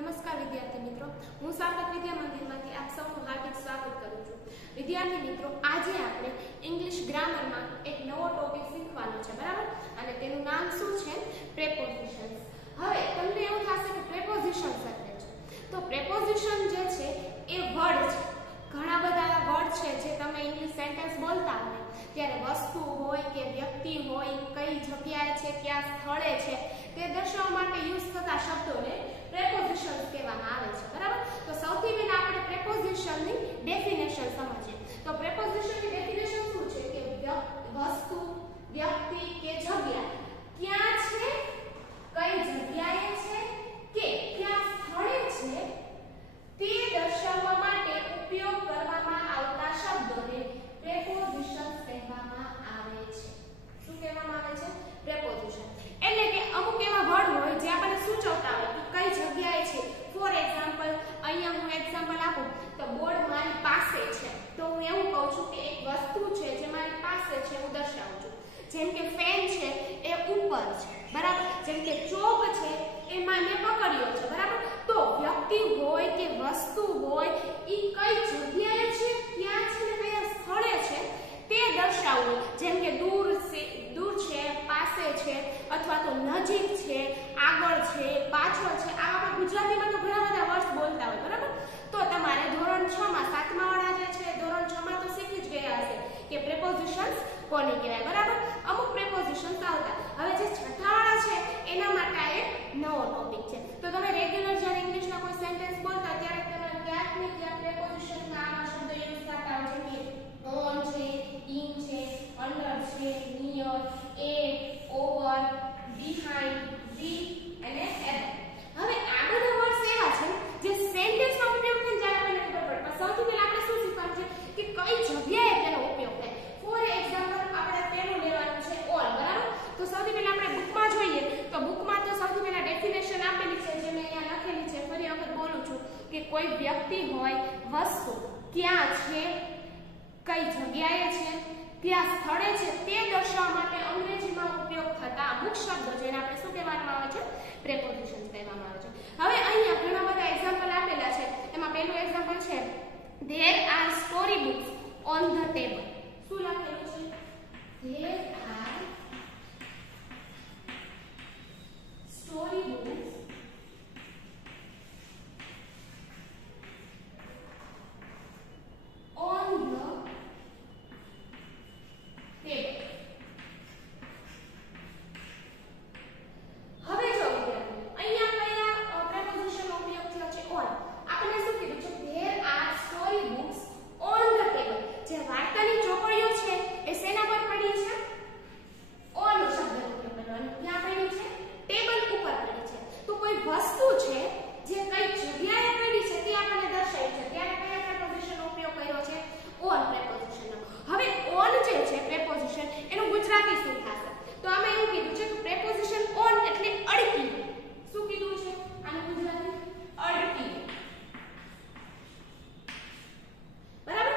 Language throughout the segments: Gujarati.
નમસ્કાર વિદ્યાર્થી મિત્રો, હું સાર્થક વિદ્યા મંદિરમાંથી આપ સૌનું હાર્દિક સ્વાગત કરું છું. વિદ્યાર્થી મિત્રો, આજે આપણે ઇંગ્લિશ ગ્રામરમાં એક નવો ટોપિક શીખવાનો છે, બરાબર? અને તેનું નામ શું છે? પ્રેપોઝિશન્સ. હવે તમને એવું થશે કે પ્રેપોઝિશન્સ એટલે છે, તો પ્રેપોઝિશન જે છે એ વર્ડ છે. ઘણા બધા વર્ડ છે જે તમે ઇંગ્લિશ સેન્ટેન્સ બોલતા હોય ત્યારે વસ્તુ હોય કે વ્યક્તિ હોય, કઈ જગ્યાએ છે, કયા સ્થળે છે તે દર્શાવવા માટે યુઝ થતા શબ્દોને પ્રેપોઝિશન્સ કહેવામાં આવે છે, બરાબર? તો સૌથી પહેલા આપણે પ્રેપોઝિશનની ડેફિનેશન સમજીએ. તો પ્રેપોઝિશનની ડેફિનેશન શું છે કે વસ્તુ, વ્યક્તિ કે જગ્યા ક્યાં છે, કઈ જગ્યાએ છે કે કયા સ્થળે છે તે દર્શાવવા માટે ઉપયોગ કરવામાં આવતા શબ્દોને પ્રેપોઝિશન્સ કહેવામાં આવે છે. શું કહેવામાં આવે છે? પ્રેપોઝિશન. એટલે કે અમુક એવા વર્ડ હોય જે આપણને સૂચવતા હોય કે કઈ જગ્યાએ છે. ફોર એક્ઝામ્પલ, અહીંયા હું એક્ઝામ્પલ આપું તો બોર્ડ મારી પાસે છે, તો હું એવું કહું છું કે એક વસ્તુ છે જે મારી પાસે છે, હું દર્શાવું છું. જેમ કે ફેન છે એ ઉપર છે, બરાબર? જેમ કે ચોક છે એમાં મેં પકડ્યો છે, બરાબર? તો વ્યક્તિ હોય કે વસ્તુ હોય ઈ કઈ જગ્યાએ છે, ક્યાં છે ને કયા સ્થળે છે તે દર્શાવવું. જેમ કે દૂર છે, પાસે છે, અથવા તો નજીક છે, આગળ છે, પાછળ છે. આવા આપણે ગુજરાતીમાં તો ઘણા બધા વર્ડ બોલતા હોય, બરાબર? તો તમારે ધોરણ 6 માં 7મા વાળા જે છે ધોરણ 6 માં તો શીખી જ ગયા હશે કે પ્રેપોઝિશન્સ કોને કહેવાય, બરાબર? અમુક પ્રેપોઝિશન્સ આવતા. હવે જે છઠ્ઠા વાળા છે એના માટે આ એક નવો ટોપિક છે. તો તમે રેગ્યુલર જ્યારે ઇંગ્લિશના કોઈ સેન્ટેન્સ બોલતા ત્યારે તમે ક્યાંક ને ક્યાંક પ્રેપોઝિશનના આવા શબ્દો યુઝ થતા હોય છે, કે ઓન છે, ઇન છે, અંડર છે, near, at, over, behind, with અને એટ. હવે આ બધા વર્ડ્સ એવા છે જે સેન્ટેન્સમાં ઉપયોગ થાય જ્યારે આપણને ખબર પડે. સૌથી પહેલા આપણે શું શીખવાનું છે કે કઈ જગ્યાએ તેનો ઉપયોગ થાય. ફોર એક્ઝામ્પલ, આપણે પેલું લેવાનું છે ઓન, બરાબર? તો સૌથી પહેલા આપણે બુકમાં જોઈએ તો બુકમાં તો સૌથી પહેલા ડેફિનેશન આપેલી છે જે મેં અહીંયા લખેલી છે. ફરી વખત બોલું છું કે કોઈ વ્યક્તિ હોય, વસ્તુ ક્યાં છે, કઈ જગ્યાએ છે, કયા સ્થળે છે તે દર્શાવવા માટે અંગ્રેજીમાં ઉપયોગ થતા અમુક શબ્દો જેને આપણે શું કહેવામાં આવે છે? પ્રેપોઝિશન્સ કહેવામાં આવે છે. હવે અહીંયા ઘણા બધા એક્ઝામ્પલ આપેલા છે. એમાં પહેલું એક્ઝામ્પલ છે there are story books on the table. શું લખેલું છે? there are story books on the table. હવે જો અહીંયા કયા પ્રેપોઝિશનનો ઉપયોગ થયો છે? ઓન. આપણે શું કીધું છે? there are story books on the table. જે વાર્તાની ચોપડીઓ છે એ શેના પર પડી છે? ઓન શબ્દનો ઉપયોગ કરવાનો. ક્યાં પડી છે? ટેબલ ઉપર પડી છે. તો કોઈ વસ્તુ છે જે કઈ જગ્યાએ પડી છે તે આપણને દર્શાવી છે. ત્યારે કયા પ્રેપોઝિશનનો ઉપયોગ કર્યો છે? ઓન પ્રેપોઝિશનનો. હવે ઓન જે છે પ્રેપોઝિશન એનું ગુજરાતી શું થશે? તો આમાં એવું કીધું છે કે પ્રેપોઝિશન ઓન એટલે અડકી. શું કીધું છે આનું ગુજરાતી? અડકી, બરાબર?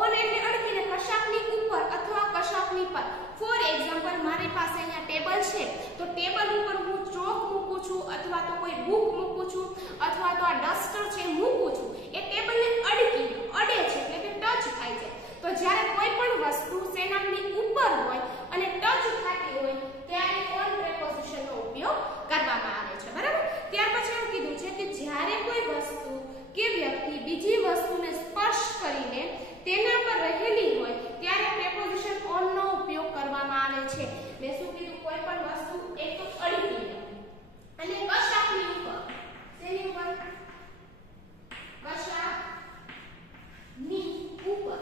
ઓન એટલે અડકીને કશાકની ઉપર અથવા કશાકની પર. ફોર એક્ઝામ્પલ, મારી પાસે અહીંયા ટેબલ છે તો ટેબલ ઉપર હું ચોક મૂકું છું અથવા તો કોઈ બુક મૂકું છું અથવા તો આ ડસ્ટર છે મૂકું છું. એ ટેબલને અડકી, અડે છે એટલે કે ટચ થાય છે. તો જ્યારે કોઈ પણ વસ્તુ શેનાની ઉપર હોય અને ટચ થતી હોય ત્યારે ઓન પ્રેપોઝિશનનો ઉપયોગ કરવામાં આવે છે, બરાબર? ત્યાર પછી એવું કીધું છે કે જ્યારે કોઈ વસ્તુ કે વ્યક્તિ બીજી વસ્તુને સ્પર્શ કરીને તેના પર રહેલી હોય ત્યારે પ્રેપોઝિશન ઓન નો ઉપયોગ કરવામાં આવે છે. મેં શું કીધું? કોઈ પણ વસ્તુ એક તો અડકી અને કશાકની ઉપર. તેની ઉપર? કશાકની ઉપર.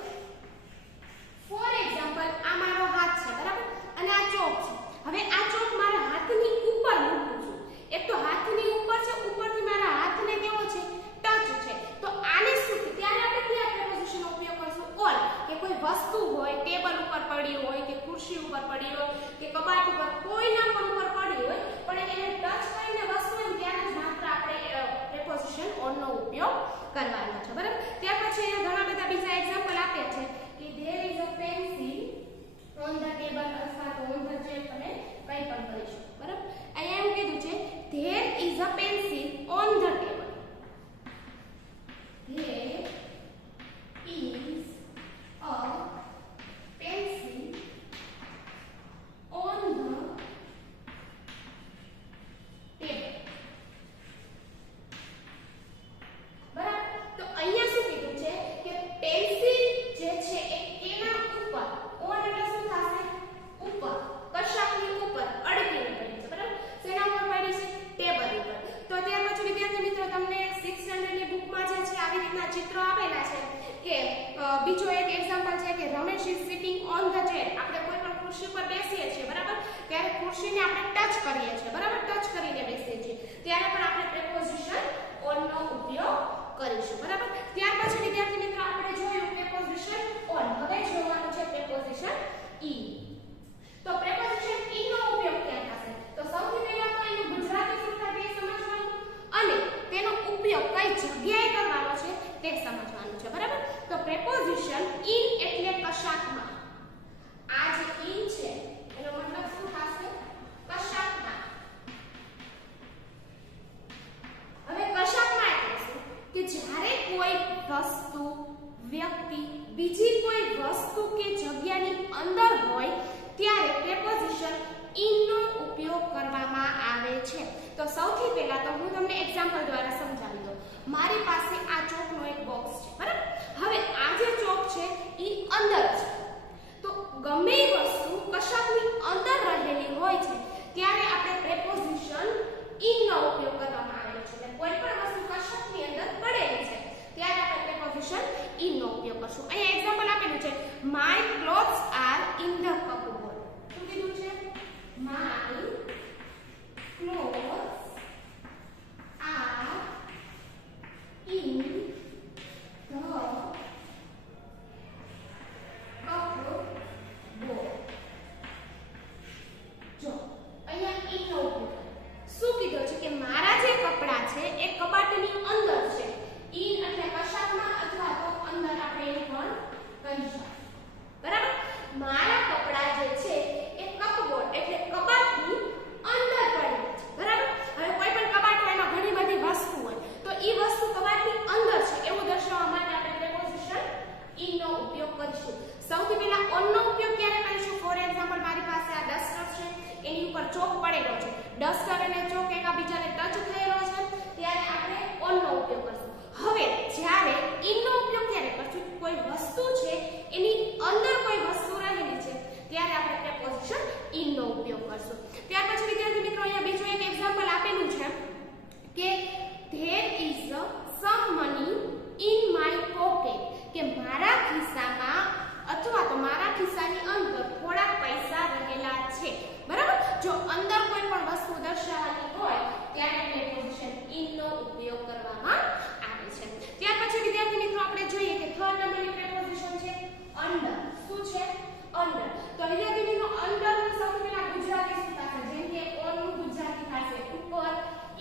ફોર એક્ઝામ્પલ, આ મારો હાથ છે, બરાબર? અને આ ચોક છે. હવે આ ચોક મારા હાથની ઉપર મૂકું છું. એક તો હાથની ઉપર છે, ઉપરથી મારા હાથને કેવો છે? ટચ છે. તો આને શું કે ત્યારે આપણે કયા પ્રેપોઝિશનનો ઉપયોગ કરશું? ઓન. કે કોઈ વસ્તુ હોય, ટેબલ ઉપર પડી હોય કે ખુરશી ઉપર પડી હોય કે કબાટ ઉપર, કોઈના પણ ઉપર પડી હોય પણ એને ટચ કરીને વસ્તુ હોય ત્યારે જ માત્ર આપણે પ્રેપોઝિશન ઓન નો ઉપયોગ કરવાનો છે, બરાબર? ત્યાર પછી અહીંયા ઘણા બધા બીજા એક્ઝામ્પલ આપ્યા છે કે there is a pencil on the table અથવા તો on the chair. તમે કંઈ પણ કરી શકો, બરાબર? અહીંયા એવું કીધું છે there is a pencil on the table. આવી રીતના ચિત્રો આપેલા છે કે બીજો એક એક્ઝામ્પલ છે કે Ramesh is sitting on the chair. આપણે કોઈ પણ ખુરશી પર બેસીએ છીએ બરાબર, ત્યારે ખુરશીને આપણે ટચ કરીએ છીએ બરાબર, ટચ કરીને બેસીએ છીએ ત્યારે પણ આપણે પ્રેપોઝિશન ઓન નો ઉપયોગ કરીશું બરાબર. ત્યાર પછી વિદ્યાર્થી મિત્રો આપણે જોયું પ્રેપોઝિશન ઓન. હવે જોવાનું છે પ્રેપોઝિશન ઈ. તો પ્રેપોઝિશન ઈ નો ઉપયોગ ક્યાં થશે? તો સૌથી પહેલા તો એનું ગુજરાતી શું થાય તે સમજવાનું અને તેનો ઉપયોગ કઈ જગ્યાએ કરવાનો છે તે સમજવાનું છે બરાબર. તો પ્રેપોઝિશન ઇન એટલે કશાકમાં. આ જે ઇન છે એનો મતલબ શું થશે? કશાકમાં. હવે કશાકમાં એટલે શું કે જ્યારે કોઈ વસ્તુ, વ્યક્તિ બીજી કોઈ વસ્તુ કે જગ્યાની અંદર હોય ત્યારે પ્રેપોઝિશન ઇન નો ઉપયોગ કરવામાં આવે છે. તો સૌથી પહેલા તો હું તમને એક્ઝામ્પલ દ્વારા સમજાવી દઉં. મારી પાસે આ ચોકનો એક બોક્સ છે બરાબર. હવે આ જે ચોક છે ઈ અંદર છે. તો ગમે વસ્તુ કશાકની અંદર રહેલી હોય છે ત્યારે આપણે પ્રેપોઝિશન ઇન નો ઉપયોગ કરવામાં આવે છે. એટલે કોઈ પણ વસ્તુ કશાકની અંદર પડેલી છે ત્યારે આપણે પ્રેપોઝિશન ઇન નો ઉપયોગ કરશું. અહીંયા એક્ઝામ્પલ આપેલું છે my clothes are in the cupboard. શું કીધું છે? My clothes are in the cupboard. જો અહીંયા ઇન નો ઉપયોગ શું કીધો છે કે મારા જે કપડાં છે એ કબાટની અંદર છે. ઇન એટલે કશાકમાં અથવા તો અંદર આપણે એને પણ કહી શકીએ બરાબર. મારા કપડાં જે છે એ કપબોર્ડ એટલે કબાટની અંદર પડેલા છે બરાબર. હવે કોઈ પણ કબાટ હોય એમાં ઘણી બધી વસ્તુ હોય તો ઈ વસ્તુ કબાટની અંદર છે એવું દર્શાવવા માટે આપણે પ્રેપોઝિશન ઇન નો ઉપયોગ કરીશું. સૌથી પહેલા ઓન નો ઉપયોગ ક્યારે કરીશું? ફોર એક્ઝામ્પલ મારી પાસે આ ડસ્ટર છે, એની ઉપર ચોક પડેલો છે. ડસ્ટર અને ચોક એકબીજાને ટચ થયેલો છે ત્યારે આપણે ઓન નો ઉપયોગ કરશું. હવે જ્યારે ઇન નો ઉપયોગ ક્યારે કરશું? કોઈ વસ્તુ છે એની અંદર કોઈ વસ્તુ રહેલી છે ત્યારે આપણે પ્રેપોઝિશન ઇન નો ઉપયોગ કરશું. ત્યાર પછી વિદ્યાર્થી મિત્રો અહીંયા બીજું એક એક્ઝામ્પલ આપેલું છે કે there is some money in my pocket. કે મારા ખિસ્સામાં અથવા તો મારા ખિસ્સાની અંદર થોડા પૈસા રહેલા છે બરાબર. જો અંદર કોઈ પણ વસ્તુ દર્શાવવાની હોય ત્યારે પ્રેપોઝિશન ઇન નો ઉપયોગ કરવામાં આવે છે. ત્યાર પછી વિદ્યાર્થી મિત્રો આપણે જોઈએ કે થર્ડ નંબરની પ્રેપોઝિશન છે અંડર. શું છે? અંડર. તો વિદ્યાર્થી મિત્રો અંડર નું સૌથી પહેલા ગુજરાતી શું થશે? જેમ કે ઓન નું ગુજરાતી થશે ઉપર,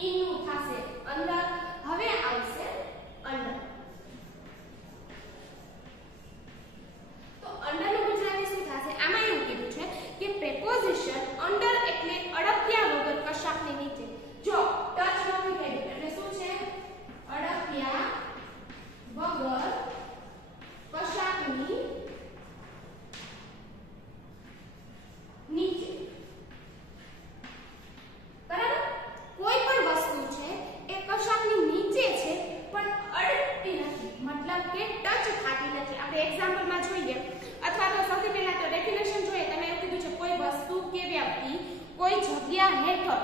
ઇન નું થશે અંદર. હવે આવશે અંડર. તો અંડર નું ગુજરાતી શું થશે? આમાં એવું કીધું છે કે પ્રેપોઝિશન અંડર એટલે અડક્યા વગર કશાકની નીચે. જો ટચ નથી કર્યું એટલે શું છે? અડક્યા વગર કશાકની નીચે બરાબર. કોઈ પણ વસ્તુ છે એ કશાકની નીચે છે પણ અડકતી નથી, મતલબ કે ટચ થતી નથી. આપણે એક્ઝામ્પલમાં જોઈએ અથવા તો સૌથી પહેલા તો ડેફિનેશન જોઈએ. તમે એવું કીધું છે કોઈ વસ્તુ કે વ્યક્તિ કોઈ જગ્યા હેઠળ,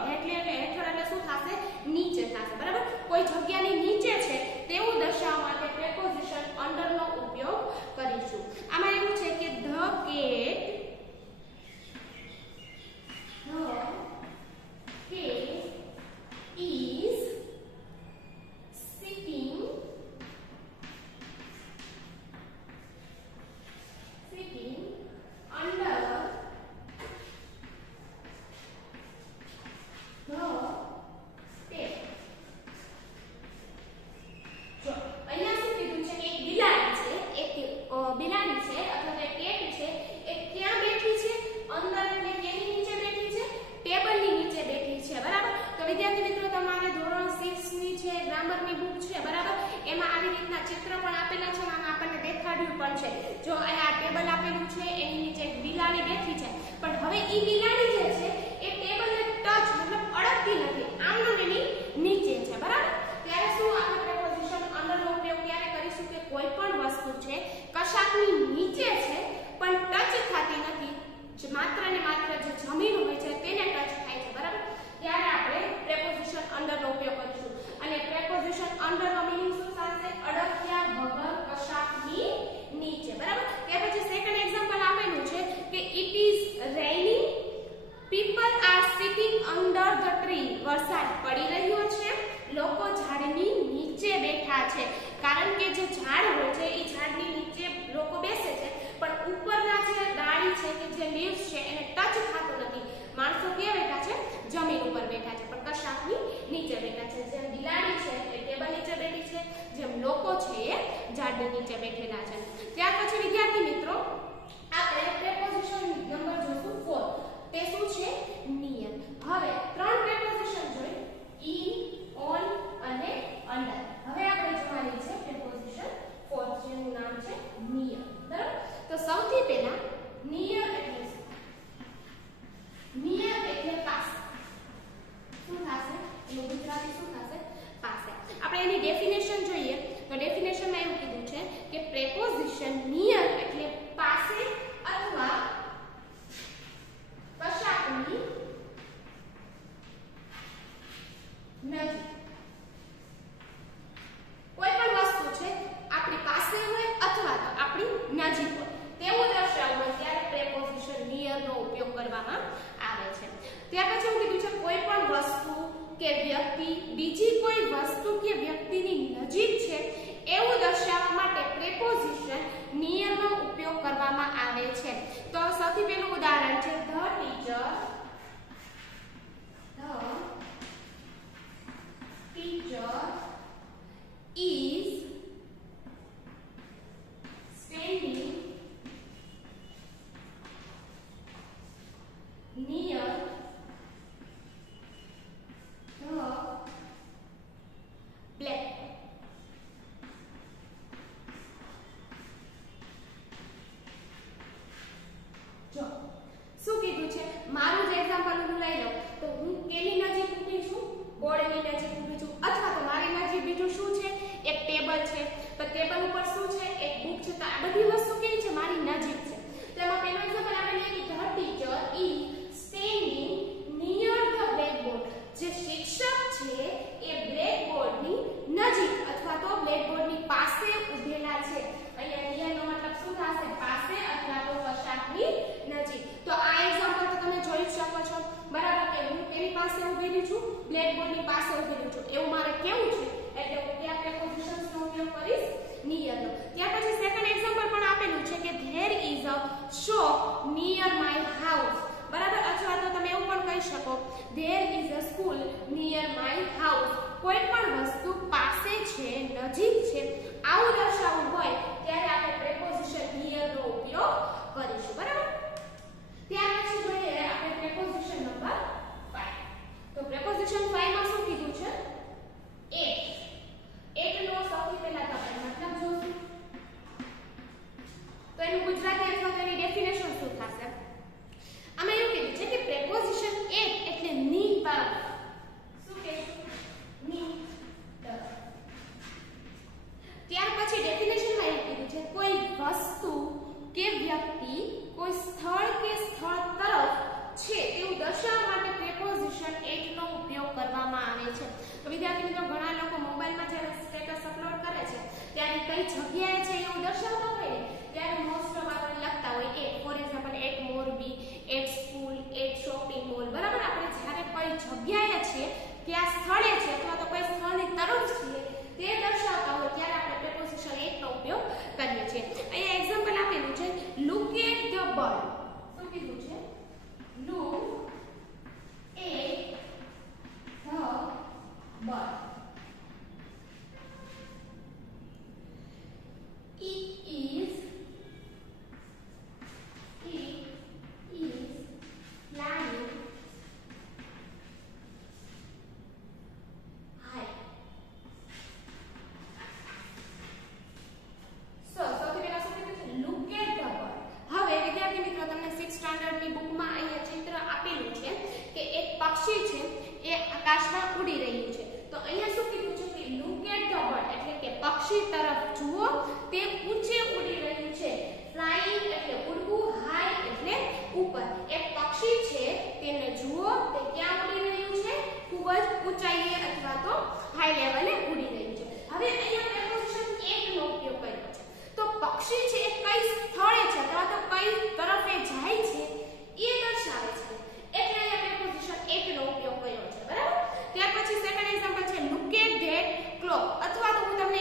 એટલે શું થશે? નીચે થશે બરાબર. કોઈ જગ્યાની નીચે છે તેવું દર્શાવવા માટે પ્રેપોઝિશન અંડર નો ઉપયોગ કરીશું. આમાં એવું છે કે the cat is sitting under the table. જો અહીંયા શું કીધું છે કે એક બિલાડી છે અથવા તો કેટ છે એ ક્યાં બેઠી છે? અંદર એટલે કેની નીચે બેઠી છે? ટેબલની નીચે બેઠી છે બરાબર. તો વિદ્યાર્થી મિત્રો તમારે ધોરણ 6 ની છે ગ્રામરની બુક છે બરાબર, એમાં આવી રીતના ચિત્ર પણ આપેલા છે અને આપણને દેખાડ્યું પણ છે. જો અહીંયા ટેબલ આપેલું છે એની નીચે એક બિલાડી બેઠી છે પણ હવે ઈ બિલાડી જે છે એ ટેબલને ટચ મતલબ અડકતી નથી, આમનો એની નીચે છે બરાબર. ત્યારે શું આપણે પ્રેપોઝિશન અંડર નો ઉપયોગ ક્યારે કરીશું? કે કોઈ પણ વસ્તુ છે કશાકની નીચે છે પણ ટચ થતી નથી, માત્ર ને માત્ર જે જમીન હોય છે તેને ટચ થાય છે બરાબર. ત્યારે આપણે પ્રેપોઝિશન અંડર નો ઉપયોગ કરીશું. અને પ્રેપોઝિશન અંડર નો મીનિંગ શું થશે? અડકતી બેઠા છે, કારણ કે જે ઝાડ હોય છે એ ઝાડની નીચે લોકો બેસે છે, પણ ઉપરના જે ડાળી છે કે જે લીવ્સ છે એને ટચ થતું નથી. માણસો ક્યાં બેઠા છે? જમીન ઉપર બેઠા છે, પણ કશાકની નીચે બેઠા છે. જેમ બિલાડી છે એ ટેબલ નીચે બેઠી છે, જેમ લોકો છે એ ઝાડની નીચે બેઠેલા છે. ત્યાર પછી વિદ્યાર્થી મિત્રો આપણે પ્રેપોઝિશન નંબર જોશું 4. તે શું છે? નિયર. હવે 3 પ્રેપોઝિશન જોઈ, ઇન, ઓન અને અંડર. હવે આપણે જોવાની છે પ્રેપોઝિશન 4 જેનું નામ છે નિયર. બરાબર? તો સૌથી પહેલા નિયર એટલે શું? નિયર એટલે પાસે. શું થશે? એનું ગુજરાતી શું થશે? પાસે. આપણે એની ડેફિનેશન જોઈએ તો ડેફિનેશનમાં એવું કીધું છે કે પ્રેપોઝિશન નિયર એટલે પાસે અથવા કશાકની નજીક. કોઈ પણ વસ્તુ છે આપણી પાસે હોય અથવા તો આપણી નજીક હોય તેવું દર્શાવવું હોય ત્યારે પ્રેપોઝિશન નિયર નો ઉપયોગ કરવામાં આવે છે. ત્યાર પછી એવું કીધું છે કોઈ પણ વસ્તુ કે વ્યક્તિ બીજી કોઈ વસ્તુ કે વ્યક્તિની નજીક છે એવું દર્શાવવા માટે પ્રેપોઝિશન નિયર નો ઉપયોગ કરવામાં આવે છે. તો સૌથી પહેલું ઉદાહરણ છે the teacher is standing near the blackboard. જો શું કીધું છે? મારું જ એક્ઝામ્પલ હું લઈ લઉં તો હું કેની નજીક ઊભી છું? બોર્ડની નજીક ઊભી છું, અથવા તો મારી નજીક બીજું શું છે? એક ટેબલ છે. તો ટેબલ ઉપર શું છે? એક બુક છે. તો આ બધી વસ્તુ કેવી છે? મારી નજીક છે. તો એમાં પહેલું એક્ઝામ્પલ આપણે લઈએ કે the teacher is standing near the blackboard. જે શિક્ષક છે એ બ્લેકબોર્ડની નજીક અથવા તો બ્લેકબોર્ડની પાસે ઊભેલા છે. અહીંયા નિયરનો મતલબ શું થશે? પાસે અથવા તો કશાકની નજીક. તો આ એક્ઝામ્પલ તો તમે જોઈ શકો છો, બરાબર, કે હું તેની પાસે ઊભેલી છું, બ્લેકબોર્ડની પાસે ઊભેલી છું. એવું મારે કેવું છે એટલે હું ત્યાં પ્રેપોઝિશન્સનો ઉપયોગ કરીશ નિયરનો. ત્યાર પછી સેકન્ડ એક્ઝામ્પલ પણ આપેલું છે કે there is a shop near my house. બરાબર, અથવા તો તમે એવું પણ કહી શકો there is a school near my house. કોઈ પણ વસ્તુ પાસે છે, નજીક છે, આવું દર્શાવવું હોય ત્યારે આપણે પ્રેપોઝિશન નિયર નો ઉપયોગ કરીશું. બરાબર? ત્યાર પછી જોઈએ આપણે પ્રેપોઝિશન નંબર 5. તો પ્રેપોઝિશન 5 માં શું કીધું છે? એટ. એટ નો સૌથી પહેલા તો આપણે મતલબ જોશું. તો એનું ગુજરાતી અથવા તો એની ડેફિનેશન શું થશે? આમાં એવું કીધું છે કે પ્રેપોઝિશન એટ એટલે ની તરફ. શું કહેશું? ની તરફ. ત્યાર પછી ડેફિનેશનમાં એવું કીધું છે કોઈ વસ્તુ કે વ્યક્તિ કોઈ સ્થળ કે સ્થળ તરફ છે તેવું દર્શાવવા માટે પ્રેપોઝિશન એટ નો ઉપયોગ કરવામાં આવે છે. તો વિદ્યાર્થી મિત્રો ઘણા લોકો મોબાઈલમાં જ્યારે સ્ટેટસ અપલોડ કરે છે ત્યારે કઈ જગ્યાએ છે એવું દર્શાવતા હોય ને ત્યારે મોસ્ટ ઓફ આપણે લખતા હોય at. For example at Morbi, at school, at shopping mall. બરાબર, આપણે જ્યારે કઈ જગ્યાએ છે, કયા સ્થળે છે અથવા તો કઈ સ્થળની તરફ છીએ તે દર્શાવતા હોય ત્યારે આપણે પ્રેપોઝિશન એટ નો ઉપયોગ કરીએ છીએ. અહીંયા એક્ઝામ્પલ આપેલું છે લુક એટ ધ બર્ડ. શું કીધું છે? Look at the bird. It is flying high. So સૌથી પહેલા શું કીધું છે? Look at the bird. હવે વિદ્યાર્થી મિત્રો તમને 6th સ્ટાન્ડર્ડની બુકમાં અહીંયા ચિત્ર આપેલું છે કે એક પક્ષી છે એ આકાશમાં ઉડી રહ્યું છે. તો અહીંયા શું કીધું છે કે look at the bird એટલે કે પક્ષી તરફ જુઓ, તે ઊંચે ઉડી રહ્યું છે. ફ્લાઇંગ એટલે ઉડવું, હાઈ એટલે ઉપર. એક પક્ષી છે તેને જુઓ, તે ક્યાં ઉડી રહ્યું છે? ખૂબ જ ઊંચાઈએ અથવા તો હાઈ લેવલે ઉડી રહ્યું છે. હવે અહીંયા પ્રેપોઝિશન એટ નો ઉપયોગ કર્યો છે. તો પક્ષી છે એ કઈ સ્થળે છે અથવા તો કઈ તરફે જાય છે એ દર્શાવે છે, એટલે અહીંયા પ્રેપોઝિશન એટ નો ઉપયોગ કર્યો છે. બરાબર? ત્યાર પછી સેકન્ડ એક્ઝામ્પલ છે લુક એટ ધેટ ક્લોક. અથવા તો હું તમને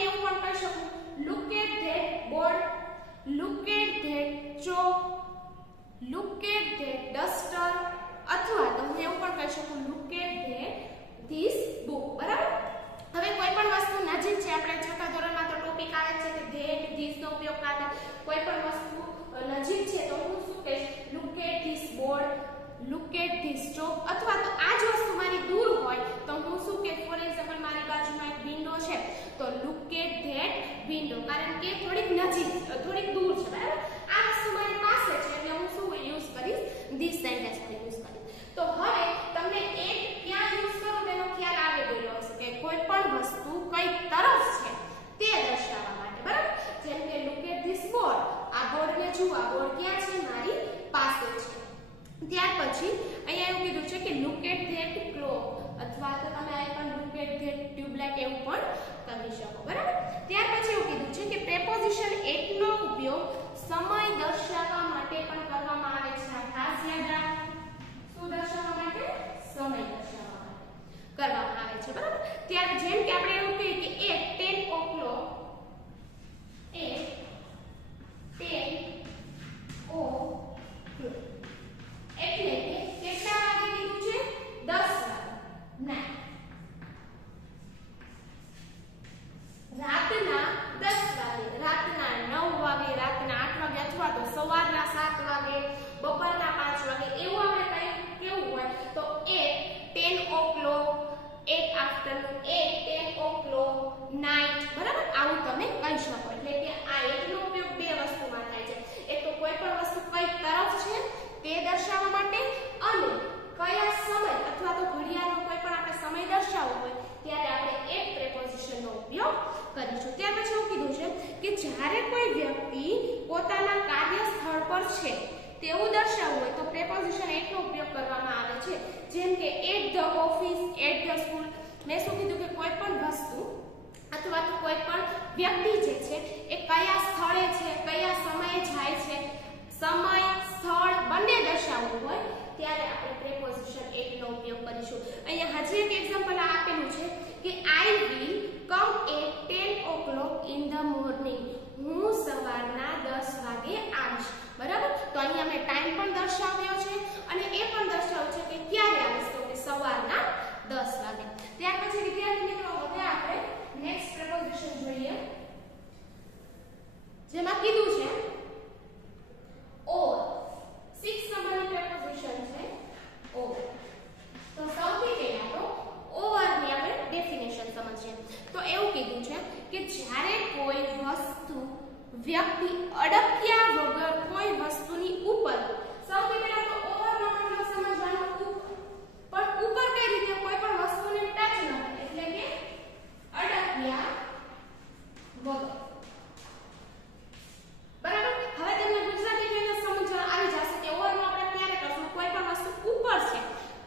કઈ તરફ છે તે દર્શાવવા માટે, બરાબર? જેમ કે લુક એટ ધીસ બોર્ડ, આ બોર્ડને જુઓ, આ બોર્ડ ક્યાં છે? મારી પાસે છે. ત્યાર પછી અહીંયા એવું કીધું છે કે લુક એટ ધેટ ક્લોક, અથવા તો તમે આ પણ લુક એટ ધેટ ટ્યુબલાઇટ એવું પણ કરી શકો, બરાબર? ત્યાર પછી એવું કીધું છે કે પ્રેપોઝિશન એટ નો ઉપયોગ સમય દર્શાવવા માટે પણ કરવામાં આવે છે. આ ખાસ યાદ રાખો, શું દર્શાવવા માટે? સમય દર્શાવવા માટે કરવામાં આવે છે, બરાબર? ત્યારે જેમ કે આપણે એવું કહીએ કે at 10 o'clock, at 10 o'clock, એટલે કે કેટલા વાગે કીધું છે? 10 વાગે. ના, રાતના 10 વાગે, રાતના 9 વાગે, રાતના 8 વાગે, અથવા તો સવારના 7 વાગે, બપોરના 5 વાગે, એવું આપણે કઈ કેવું હોય તો at 10 o'clock, at afternoon, at 10 o'clock night, બરાબર? આવું તમે કહી શકો. એટલે કે આ એકનો ઉપયોગ બે વસ્તુમાં થાય છે. એક તો કોઈ પણ વસ્તુ કઈ તરફ છે તે દર્શાવવા માટે, અને કયા સમય અથવા તો ઘડિયાળનો કોઈ પણ આપણે સમય દર્શાવવો હોય ત્યારે આપણે એક પ્રેપોઝિશનનો ઉપયોગ કરીશું. ત્યાર પછી એવું કીધું છે કે જ્યારે કોઈ વ્યક્તિ પોતાના કાર્યસ્થળ પર છે તેવું દર્શાવવું હોય તો પ્રેપોઝિશન એકનો ઉપયોગ કરવામાં આવે છે. જેમ કે at the office, at the school. મેં શું કીધું કે કોઈ પણ વસ્તુ અથવા તો કોઈ પણ વ્યક્તિ જે છે એ કયા સ્થળે છે, કયા સમયે જાય છે, સમય સ્થળ બંને દર્શાવવું હોય ત્યારે આપણે પ્રેપોઝિશન એકનો ઉપયોગ કરીશું. અહીંયા હજી એક એક્ઝામ્પલ આપેલું છે કે I will come at 10 o'clock in the morning. હું સવારના 10 વાગે આવીશ, બરાબર? તો અહીંયા મેં ટાઈમ પણ દર્શાવ્યો છે અને એ પણ દર્શાવ્યું છે કે ક્યારે આવીશ, તો કે સવારના 10 વાગે. ત્યાર પછી વિદ્યાર્થી મિત્રો હવે આપણે નેક્સ્ટ પ્રેપોઝિશન જોઈએ, જેમાં કીધું છે ઓર. 6 નંબરની પ્રેપોઝિશન છે ઓર. તો સૌથી પહેલા તો ઓવરની આપણે ડેફિનેશન સમજીએ. તો એવું કીધું છે કે જ્યારે કોઈ વસ્તુ, વ્યક્તિ અડક્યા વગર કોઈ વસ્તુની ઉપર, સૌથી પહેલા તો ઓવરનો મતલબ સમજવાનો ઉપર, પણ ઉપર કઈ રીતે? કોઈ પણ વસ્તુને ટચ ન કરે, એટલે કે અડક્યા વગર, બરાબર? હવે તમને ગુજરાતી ભાષા સમજવા આવી જશે કે ઓવરનો આપણે ક્યારે કરશું? કોઈ પણ વસ્તુ ઉપર છે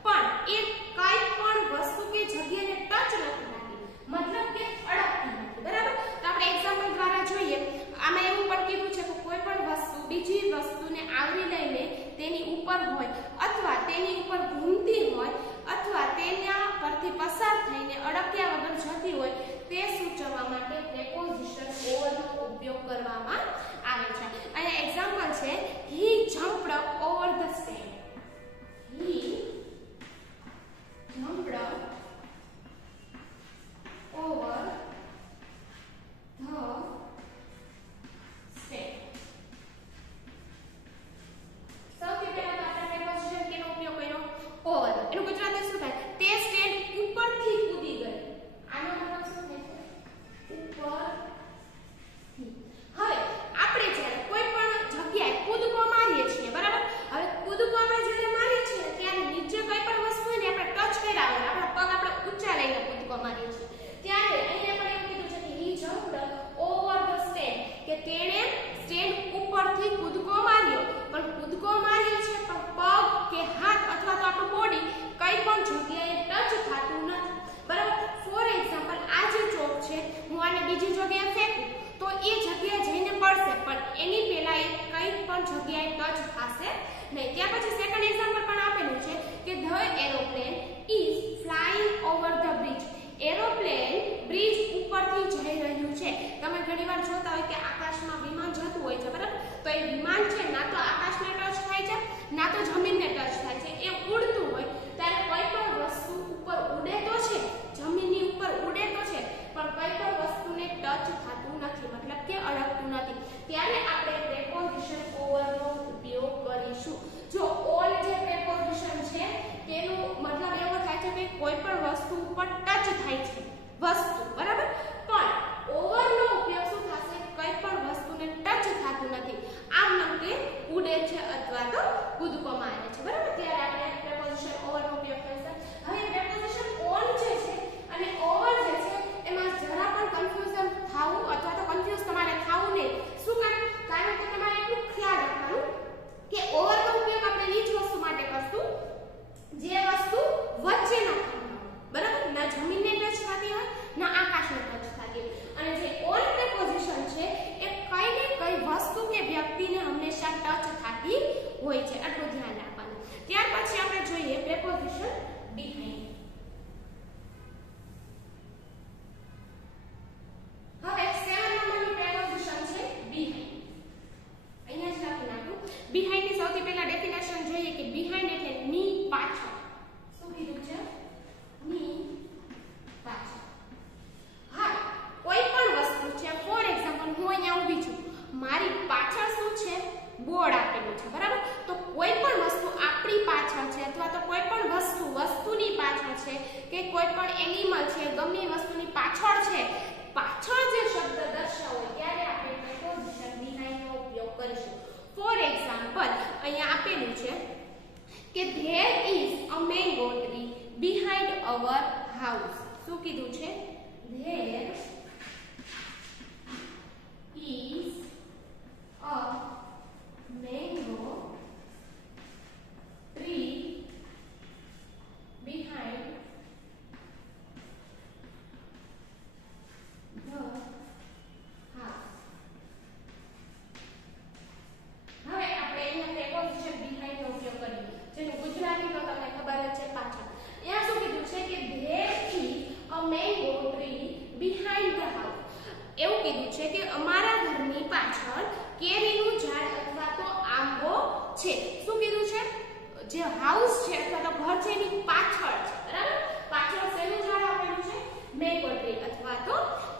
પણ એ કઈ પણ વસ્તુ કે જગ્યાને ટચ નથી કરતી, મતલબ કે અડકતી નથી, બરાબર? તો આપણે એક્ઝામ્પલ દ્વારા જોઈએ. આમાં એવું પણ કીધું છે કે કોઈ પણ વસ્તુ બીજી વસ્તુને આવરી લઈને તેની ઉપર હોય, અથવા તેની ઉપર ઘૂમતી હોય, અથવા તેના પરથી પસાર થઈને અડક્યા વગર જતી હોય, તે સૂચવવા માટે પ્રેપોઝિશન ઓવરનો ઉપયોગ કરવામાં આવે છે. અહીંયા એક્ઝામ્પલ છે he jumped over the stand. He jumped over the stand. સૌથી પહેલા તો આપણે પ્રેપોઝિશન કેનો ઉપયોગ કર્યો? ઓવર. એનું ગુજરાતી શું થાય? તે સ્ટેન્ડ ઉપરથી કૂદી ગઈ. આનો મતલબ શું થાય છે? ઉપરથી. હવે આપણે જ્યારે કોઈ પણ જગ્યાએ કૂદકો મારીએ છીએ, બરાબર? હવે કૂદકો આપણે જ્યારે મારીએ છીએ ત્યારે નીચે કોઈ પણ વસ્તુ હોય ને આપણે ટચ કર્યા હોય, આપણા પગ આપણે ઊંચા લઈને કૂદકો મારીએ છીએ, ત્યારે અહીંયા પણ એવું કીધું છે કે he jumped over the stand, કે તેણે સ્ટેન્ડ ઉપરથી કૂદકો માર્યો. પણ કૂદકો માર્યો છે પણ પગ કે હાથ અથવા તો આપણું બોડી કઈ પણ જગ્યાએ ટચ થતું નથી, બરાબર? ફોર એક્ઝામ્પલ, આ જે ચોક છે, હું આને બીજી જગ્યાએ ફેંકું તો એ જગ્યાએ જઈને પડશે, પણ એની પહેલા એ કઈ પણ જગ્યાએ ટચ થશે નહીં. ત્યાર પછી સેકન્ડ એક્ઝામ્પલ પણ આપેલું છે કે the aeroplane is flying over the bridge. Aeroplane bridge ઉપરથી જઈ રહ્યું છે. તમે ઘણીવાર જોતા હોય કે આકાશમાં વિમાન જતું હોય છે, બરાબર? તો એ વિમાન છે ના તો આકાશને ટચ થાય છે, ના તો જમીનને ટચ થાય છે. એ ઉડતું હોય ત્યારે કોઈ પણ વસ્તુ ઉપર ઉડે તો છે, જમીનની ઉપર ઉડે તો છે, પણ કોઈ પણ વસ્તુને ટચ થતું નથી, મતલબ કે અડકતું નથી. ત્યારે આપણે પ્રેપોઝિશન ઓવરનો ઉપયોગ કરીશું. જો ઓલ જે પ્રેપોઝિશન છે તેનો મતલબ એવો થાય છે કે કોઈ પણ વસ્તુ ઉપર ટચ થાય છે વસ્તુ, બરાબર? પણ ઓવરનો ઉપયોગ શું થશે? કોઈ પણ વસ્તુને ટચ થતું નથી, આમ નમ કે ઉડે છે અથવા તો કૂદકો મારે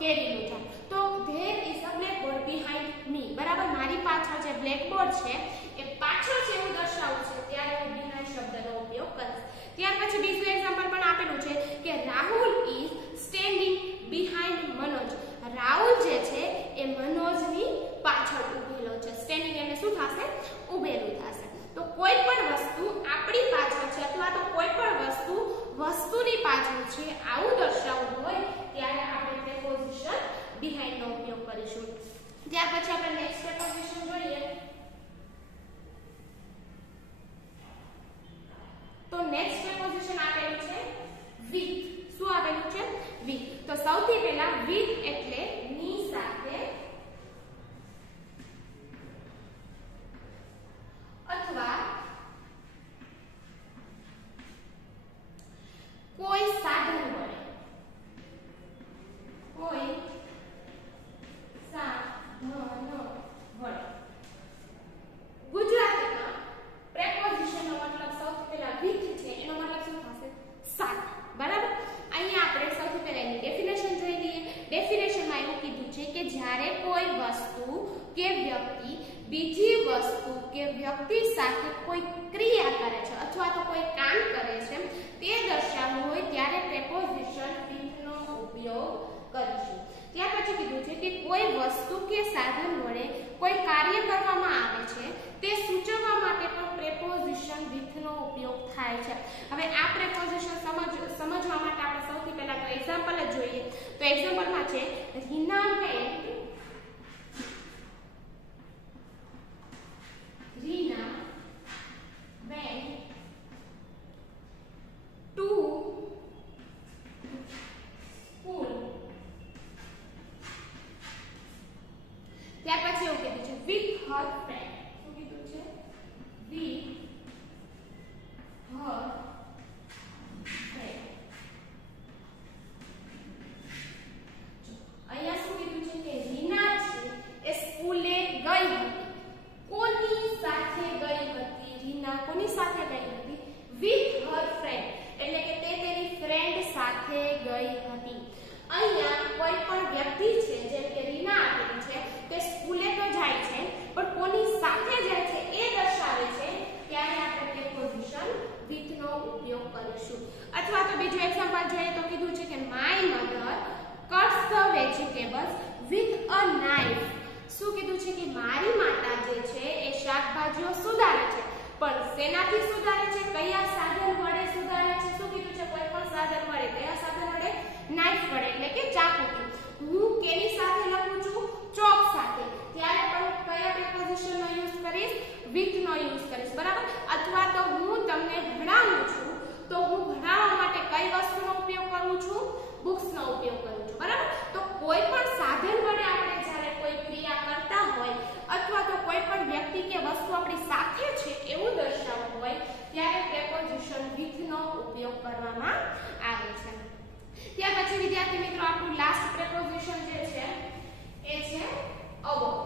કેરીનું ઝાડ. તો there is a blackboard behind me. બરાબર, મારી પાછળ જે બ્લેકબોર્ડ છે એ પાછળ છે એવું દર્શાવવું છે ત્યારે હું behind શબ્દનો ઉપયોગ કરીશ. ત્યાર પછી બીજું એક્ઝામ્પલ પણ આપેલું છે કે Rahul is standing behind Manoj. Rahul જે છે એ મનોજની પાછળ ઊભેલો છે. સ્ટેન્ડિંગ એટલે શું થશે? ઊભેલું થશે. તો કોઈ પણ વસ્તુ આપણી પાછળ છે અથવા તો કોઈ પણ વસ્તુ વસ્તુની પાછળ છે આવું દર્શાવવું હોય ત્યારે આપણે પ્રેપોઝિશન behind નો ઉપયોગ કરીશું. ત્યાર પછી આપણે નેક્સ્ટ પ્રેપોઝિશન જોઈએ. તો નેક્સ્ટ પ્રેપોઝિશન આપેલું છે with. શું આપેલું છે? with. તો સૌથી પહેલા with એટલે ની સાથે અથવા કોઈ સાધન વડે. કોઈ સાધન વડે. ગુજરાતીમાં પ્રેપોઝિશનનો મતલબ સૌથી પહેલા with છે એનો મતલબ શું થશે? સાથે. બરાબર, અહીંયા આપણે સૌથી પહેલા એની ડેફિનેશન જોઈ લઈએ. ડેફિનેશનમાં એવું કીધું છે કે જ્યારે કોઈ વસ્તુ કે વ્યક્તિ બીજી વસ્તુ કે વ્યક્તિ સાથે કોઈ ક્રિયા કરે છે અથવા તો કોઈ કામ કરે છે તે દર્શાવવું હોય ત્યારે પ્રેપોઝિશન with નો ઉપયોગ કરીશું. ત્યાર પછી કીધું છે કે કોઈ વસ્તુ કે સાધન વડે કોઈ કાર્ય કરવામાં આવે છે તે સૂચવવા માટે પણ પ્રેપોઝિશન with નો ઉપયોગ થાય છે. હવે આ પ્રેપોઝિશન સમજવા માટે આપણે સૌથી પહેલા તો એક્ઝામ્પલ જ જોઈએ. તો એક્ઝામ્પલમાં છે રીના went to school. ત્યાર પછી એવું કીધું છે with her friend. શું કીધું છે? with her friend. અહીંયા શું કીધું છે કે રીના છે એ સ્કૂલે ગઈ હતી. કોની સાથે ગઈ હતી? રીના કોની સાથે ગઈ હતી? with her friend. એટલે કે તે તેની ફ્રેન્ડ સાથે ગઈ હતી. અહીંયા કોઈ પણ વ્યક્તિ છે જેમ કે રીના આપેલી છે તે સ્કૂલે તો જાય છે પણ કોની સાથે જાય છે એ દર્શાવે છે ત્યારે આપણે પ્રેપોઝિશન with નો ઉપયોગ કરીશું. અથવા તો બીજું એક્ઝામ્પલ જોઈએ તો કીધું છે કે my mother cuts the vegetables with a knife. શું કીધું છે કે મારી માતા જે છે એ શાકભાજીઓ સુધારે છે પણ શેનાથી સુધારે છે? કયા સાધન વડે સુધારે છે? શું કીધું છે? કોઈ પણ સાધન વડે. કયા સાધન વડે? નાઇફ વડે એટલે કે ચાકુથી. હું કેની સાથે લખું છું? ચોક સાથે. ત્યારે પણ કયા પ્રેપોઝિશનનો યુઝ કરીશ? with નો યુઝ કરીશ. બરાબર, અથવા તો હું તમને ભણાવું છું તો હું ભણાવવા માટે કઈ વસ્તુનો ઉપયોગ કરું છું? બુક્સનો ઉપયોગ કરું છું. બરાબર, તો કોઈ પણ સાધન વડે આપણે જ્યારે કોઈ ક્રિયા કરતા હોય અથવા તો કોઈ પણ વ્યક્તિ કે વસ્તુ આપણી સાથે છે એવું દર્શાવવું હોય ત્યારે પ્રેપોઝિશન with નો ઉપયોગ કરવામાં આવે છે. ત્યાર પછી વિદ્યાર્થી મિત્રો આપણું લાસ્ટ પ્રેપોઝિશન જે છે એ છે above.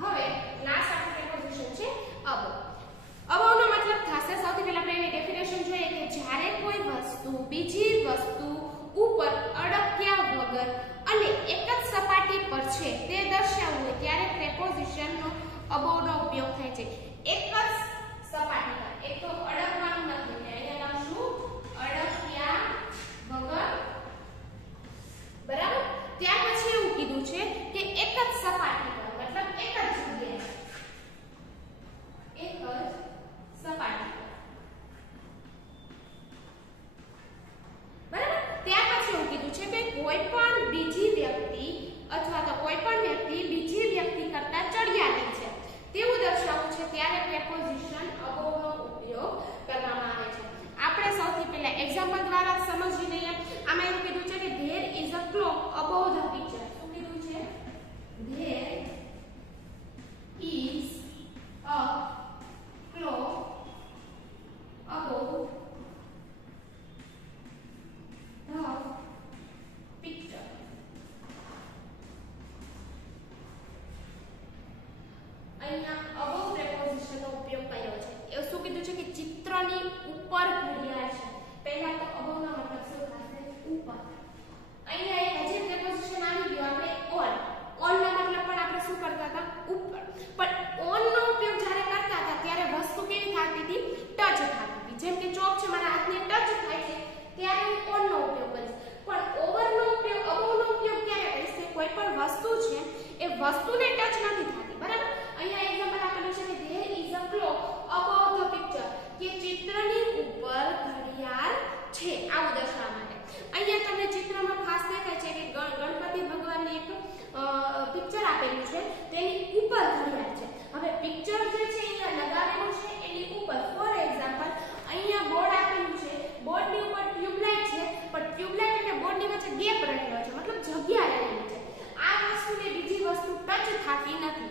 હવે લાસ્ટ આપણું પ્રેપોઝિશન છે above. above નો મતલબ થશે સૌથી પહેલા આપણે એની ડેફિનેશન જોઈએ કે જ્યારે કોઈ વસ્તુ બીજી વસ્તુ ઉપર અડક્યા વગર અને એક જ સપાટી પર છે તે દર્શાવવું હોય ત્યારે પ્રેપોઝિશનનો above નો ઉપયોગ થાય છે. એક જ સપાટી પર, એક તો અડકવાનું નથી, અહીંયા લખશું અડક્યા વગર. બરાબર, ત્યાર પછી એવું કીધું છે કે એક જ સપાટી પર મતલબ એક જ જગ્યાએ, એક જ સપાટી પર. બરાબર, ત્યાર પછી એવું કીધું છે કે કોઈ પણ બીજી વ્યક્તિ અથવા તો કોઈ પણ વ્યક્તિ બીજી વ્યક્તિ કરતા ચડિયાતી છે તેવું દર્શાવવું છે ત્યારે પ્રેપોઝિશન above નો ઉપયોગ કરવામાં આવે છે. આપણે સૌથી પહેલા એક્ઝામ્પલ દ્વારા સમજી લઈએ. આમાં એવું કીધું છે કે there is a clock above the picture. શું કીધું છે? there is a clock above the picture. અહીંયા above પ્રેપોઝિશનનો ઉપયોગ કર્યો છે. એવું શું કીધું છે કે ચિત્રની ઉપર ઘડિયાળ છે. પહેલા તો above નો મતલબ શું થશે? ઉપર. ગેપ રહેલો છે, મતલબ જગ્યા રહેલી છે, આ વસ્તુને બીજી વસ્તુ ટચ થતી નથી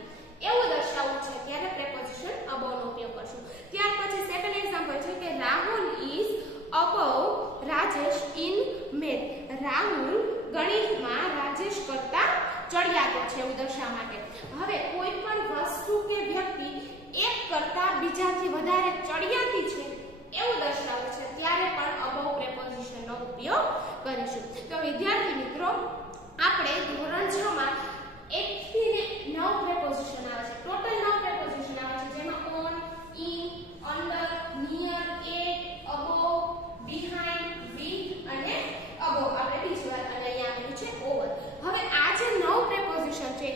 એવું દર્શાવવું છે ત્યારે પ્રેપોઝિશન અબોવ નો ઉપયોગ કરશું. ત્યાર પછી સેકન્ડ એક્ઝામ્પલ છે કે Rahul is above Rajesh in math. Rahul ગણિતમાં રાજેશ કરતા ચડિયાતો છે એવું દર્શાવવા માટે. હવે કોઈ પણ વસ્તુ કે વ્યક્તિ એક કરતા બીજાથી વધારે ચડિયાતી છે એવું દર્શાવે છે ત્યારે પણ અબોવ પ્રેપોઝિશનનો ઉપયોગ કરીશું. તો વિદ્યાર્થી મિત્રો આપણે ધોરણ 6 માં 1 થી 9 પ્રેપોઝિશન આવે છે. ટોટલ 9 પ્રેપોઝિશન આવે છે જેમાં on, in, under, near, at, above, behind, with અને અબોવ આપણે બીજી વાર અને અહીંયા આપેલું છે ઓવર. હવે આ જે 9 પ્રેપોઝિશન છે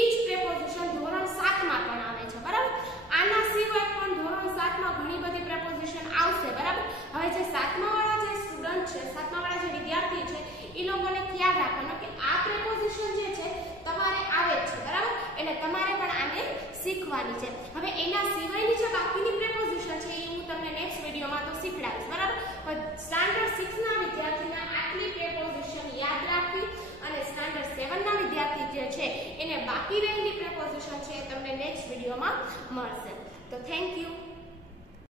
ઈ જ પ્રેપોઝિશન ધોરણ 7 માં પણ આવે છે બરાબર. આના સિવાય પણ ધોરણ 7 માં ઘણી બધી પ્રેપોઝિશન આવશે બરાબર. હવે જે 7મા વાળા જે સ્ટુડન્ટ છે, 7મા વાળા જે વિદ્યાર્થી છે એ લોકોને ખ્યાલ રાખવાનો કે આ પ્રેપોઝિશન જે છે તમારે આવે છે બરાબર, એટલે તમારે પણ આને શીખવાની છે. હવે એના સિવાયની જે બાકીની પ્રેપોઝિશન છે એ હું તમને નેક્સ્ટ વિડિયોમાં તો શીખડાવીશ બરાબર. પણ સ્ટાન્ડર્ડ 6 ના વિદ્યાર્થીને આટલી પ્રેપોઝિશન યાદ રાખવી અને સ્ટાન્ડર્ડ 7 ના વિદ્યાર્થી જે છે એને બાકી રહેલી પ્રેપોઝિશન છે તમને નેક્સ્ટ વિડિયોમાં મળશે. તો થેન્ક યુ.